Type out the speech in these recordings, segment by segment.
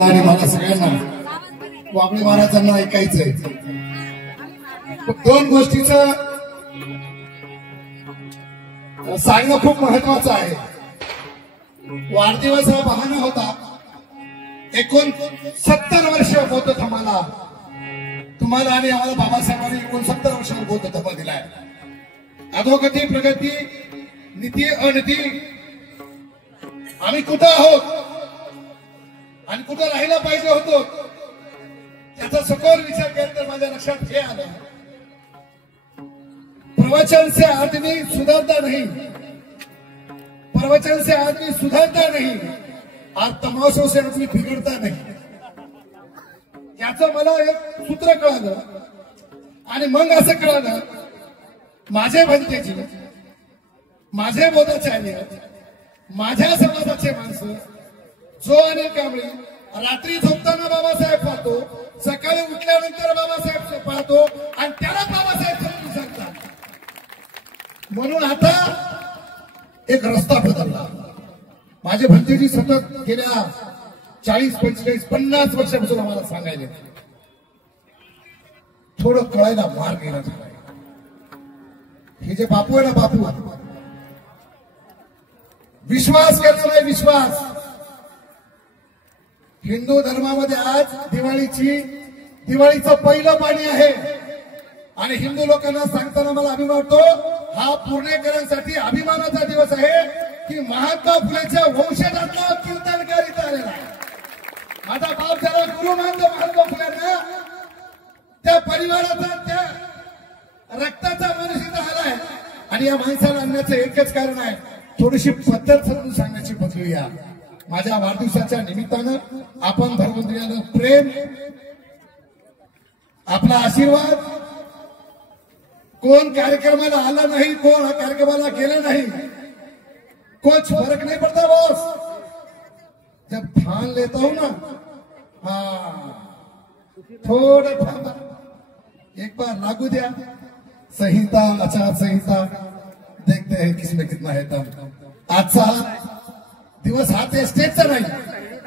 आणि मला सगळ्यांना वाबळे महाराजांना ऐकायचंय. दोन गोष्टीचं सांगणं खूप महत्वाचं आहे. वाढदिवस हा बहाणा होता. 69 वर्ष बौद्ध धर्माला तुम्हाला आणि आम्हाला बाबासाहेबांनी 69 वर्ष बौद्ध धर्म दिलाय. अधोगती प्रगती नीती अनिती आम्ही कुठं आहोत आणि कुठं राहायला पाहिजे होतो त्याचा सखोल विचार केला तर माझ्या लक्षात हे आलं, प्रवचन से आदमी सुधरता नहीं, प्रवचन से आदमी सुधरता नहीं और तमाशों से आदमी बिगड़ता नहीं. याचं मला एक सूत्र कळालं आणि मग असं कळालं माझे भंतेजी, माझे बोधाचार्य, माझ्या समाजाचे माणसं जो आणि कांबळी रात्री झोपताना बाबासाहेब पाहतो, सकाळी उठल्यानंतर बाबासाहेब पाहतो आणि त्याला बाबासाहेब समजून सांगतात. म्हणून आता एक रस्ता बदलला. माझे भंतेजी सतत गेल्या 40, 45, 50 वर्षापासून आम्हाला सांगायले थोडं कळायला मार्ग गेला झालाय. हे जे बापू आहे ना, बापू विश्वास करणार नाही. विश्वास हिंदू धर्मामध्ये आज दिवाळीचं पहिलं पाणी आहे आणि हिंदू लोकांना सांगताना मला अभिमान वाटतो, हा पुणेकरांसाठी अभिमानाचा दिवस आहे की महात्मा फुलेच्या वंशजातला कीर्तनकार इथं आलेला आहे. माझा बाप ज्याला गुरु मानतो महात्मा फुलेंना, त्या परिवाराचा त्या रक्ताचा माणूस इथं आलाय आणि या माणसाला आणण्याचं एकच कारण आहे, थोडीशी पद्धत समजून सांगण्याची बदलूया. माझ्या वाढदिवसाच्या निमित्तानं आपण धर्मंदिरानं प्रेम, आपला आशीर्वाद, कोण कार्यक्रमाला आला नाही, कोण कार्यक्रमाला गेले नाही, कुछ फर्क नहीं पड़ता बॉस. जब ठान लेता हूं ना, थोड़ा थांबा, एक बार लागू दिया संहिता, आचार संहिता, देखते हैं किसमें कितना है दम. आजचा दिवस हा ते स्टेजचा नाही,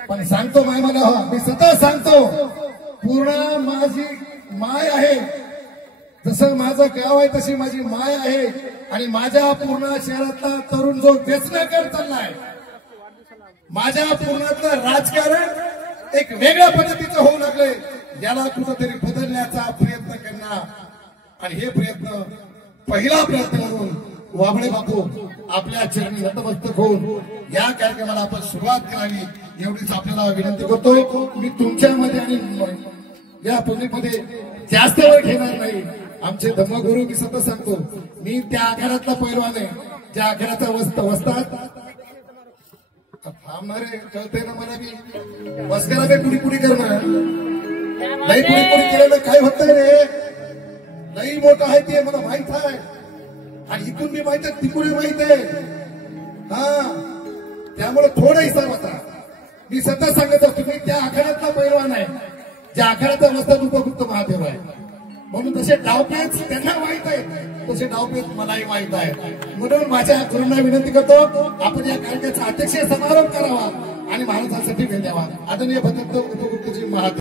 पण सांगतो माय मला, मी स्वतः सांगतो, पूर्ण माझी माय आहे. जसं माझं गाव आहे तशी माझी माय आहे आणि माझ्या पूर्ण शहरातला तरुण जो व्यसनाकडे चाललाय, माझ्या पूर्णातलं राजकारण एक वेगळ्या पद्धतीचं होऊ लागलंय. याला कुठंतरी बदलण्याचा प्रयत्न करणार आणि हे प्रयत्न पहिला प्रयत्न म्हणून वाबळे बापू आपल्या चरणी नतमस्तक होऊन या कार्यक्रमाला आपण सुरुवात करावी एवढीच आपल्याला विनंती करतो. मी तुमच्यामध्ये आणि या पुण्यामध्ये जास्त वेळ घेणार नाही. आमचे धर्मगुरू मी सतत सांगतो, मी त्या आखाड्यातला पैलवान आहे ज्या आखाड्याचा वस्तात थांबणारे कळते ना मला. मी वस्करा काही पुढी पुढी करणार नाही, पुढी पुढी केलेलं काय होत नाही रे, लई मोठं आहे ते मला माहित आहे आणि इथून मी माहित आहे, तिकडे माहित आहे. त्यामुळे थोडा हिसाब होता. मी सतत सांगत असतो, मी त्या आखाड्यातला पैलवान आहे ज्या आखाड्याचा वस्तात उपगुप्त महादेव आहे. म्हणून तसे डावपेच त्यांना माहित आहे, तसे डावपेच मलाही माहित आहे. म्हणून माझ्या गुरूंना विनंती करतो, आपण या कार्यक्रमाचा अध्यक्षीय समारोप करावा आणि महाराजांसाठी द्यावा. आदरणीय भगवंत उपगुप्तजी महादेव.